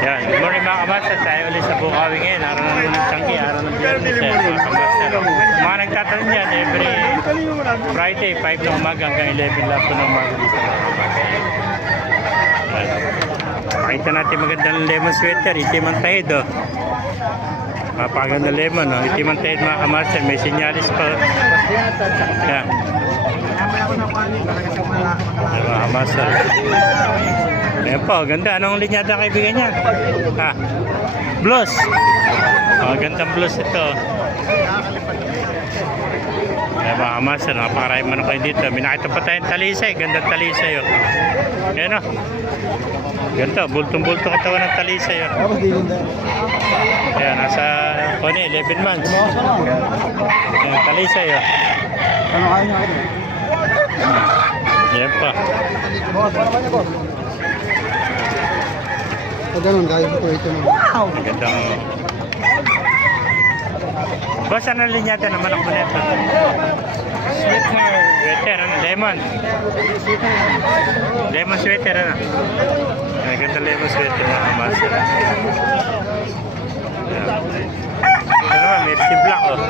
Yan, good morning mga kamasa. Tayo ulit sa Bukawi ngayon. Araw ng Tangki, araw ng Biyernes. Mga kamasa. Mga nagtatanong dyan, every Friday, 5 ng umaga hanggang 11 lang po ng umaga. Pakita natin magandang lemon sweater. Itim ang tahid, oh. Mapaganda lemon, oh. Itim ang tahid mga kamasa. May sinyalis pa. Yan. Mga kamasa. Ayan po, ganda. Anong linyada kaibigan niya? Ha? Blues. Oh, gandang blues ito. Ayan mga kamasa, napakarami man kayo dito. Minakita pa tayong talisay. Gandang talisay, oh. Ayan, oh. Ganda, bultong-bulto katawan ng talisay, oh. Ayan, nasa 11 months. Ayan, talisay, oh. Ayan pa. Ganun guys, ito na. Wow! Magandang... Boss, anong linyata naman ako nito? Sweater, ano? Lemon. Lemon sweater, ano? Magandang lemon sweater na kamasa. Ito naman, Mercy Black, oh.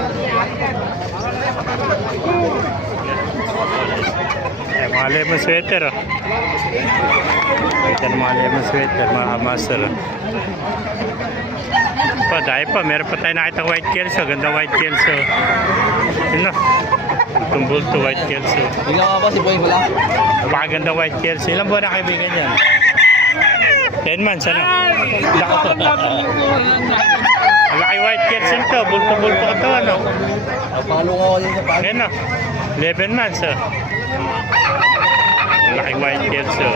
Ayan, mga lemon sweater, oh. Ito ng mga lemon sweater, mga master. Pa, dahil pa, meron pa tayo nakita white kelso. Ganda white kelso. Yun na. Tumbol to white kelso. Hindi nga ba si Boy wala? Napakaganda white kelso. Ilang buwan na kaibigan yan? 10 months, ano? Malaki white kelso ito. Bulto-bulto ito, ano? Palo nga wala sa palo. Yan na. 11 months, oh. Malaki white kelso.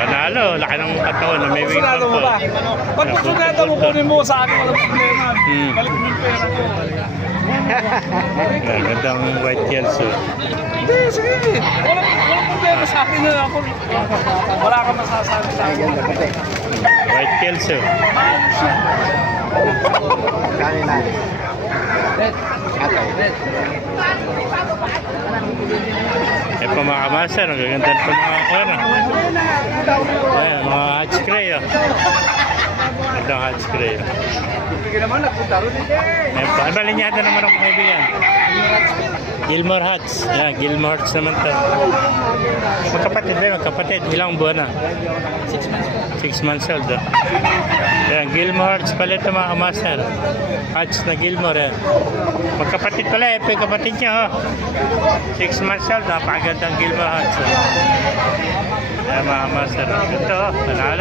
Panalo, laki ng katawan na may wing Sunado mo ba? Pag sunado mo, kunin mo sa akin, walang problema. Balik mo yung pera ko. Gandang white kelso. Hindi, sige. Walang problema sa akin na ako. Wala ka masasabi sa akin. White kelso. Kanin na. Eh pa mga kamasa, nagaganda pa mga ano. Ayan, mga hatch cray, oh. Gandang hatch cray, oh. Bigyan naman, nagpunta rin eh. Ayan pa, ano linyada naman ang kaibigan? Gilmore Hats. Ayan, Gilmore Hats naman to. Magkapatid ba? Magkapatid. Ilang buwan na? 6 months. 6 months old, oh. Ayan, Gilmore Hats pala ito mga kamaster. Hats na Gilmore, ayan. Magkapatid pala, eh. Kapatid niya, oh. 6 months old, napakagandang Gilmore Hats, oh. Ayan mga kamaster. Ito, oh. Panalo.